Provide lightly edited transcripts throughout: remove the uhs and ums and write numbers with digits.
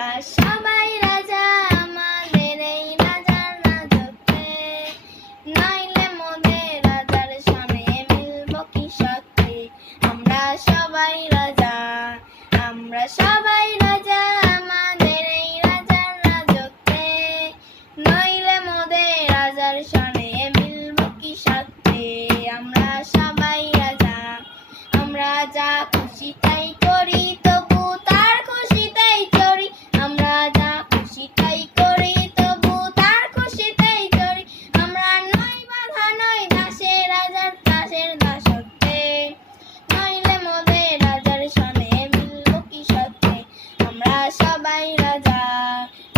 আমরা সবাই রাজা আমাদের এই রাজার রাজত্বে, নইলে মোদের রাজার সনে মিলব কি সত্যি। আমরা সবাই রাজা, আমরা সবাই রাজা আমাদের এই রাজার রাজত্বে, নইলে মোদের রাজার সনে মিলব কি সত্যি। আমরা সবাই রাজা, আমরা যা খুশি তাই করি, তবু তার খুশিতেই চড়ি। আমরা যা খুশি তাই করি, তবু তার খুশিতেই চড়ি। আমরা নই বাধা নই দাসে, রাজার দাসের দাসত্বে, নইলে মোদের রাজার সনে মিলব কি সত্যি। আমরা সবাই রাজা,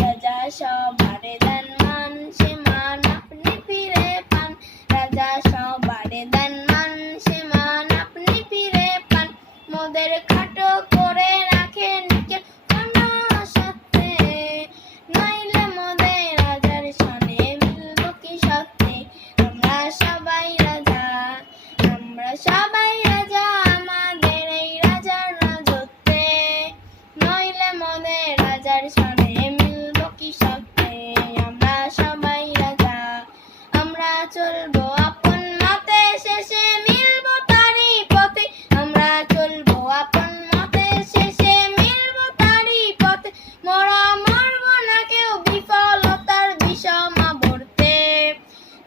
রাজা সবারে দেন মান, সে মান আপনি ফিরে পান। রাজা সবারে দেন মান, সে মান আপনি ফিরে পান। মোদের খাটো করে রাখেন কেউ কোনো সত্যে, নইলে মোদের রাজার সনে মিলব কি সত্যি। আমরা সবাই রাজা, আমরা সবাই রাজা আমাদের এই রাজার রাজত্বে, নইলে মোদের রাজার সনে মিলব কি সত্যি। আমরা সবাই রাজা, আমরা চলবো আপন মতে, শেষে মিলব তারই পথে। আমরা চলবো আপন মতে, শেষে মিলব তারই পথে। মোরা মরব না কেউ বিফলতার বিষম আবর্তে,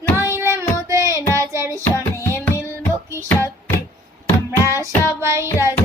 নইলে মোদের রাজার সনে মিলব কি সত্যি। আমরা সবাই রাজা।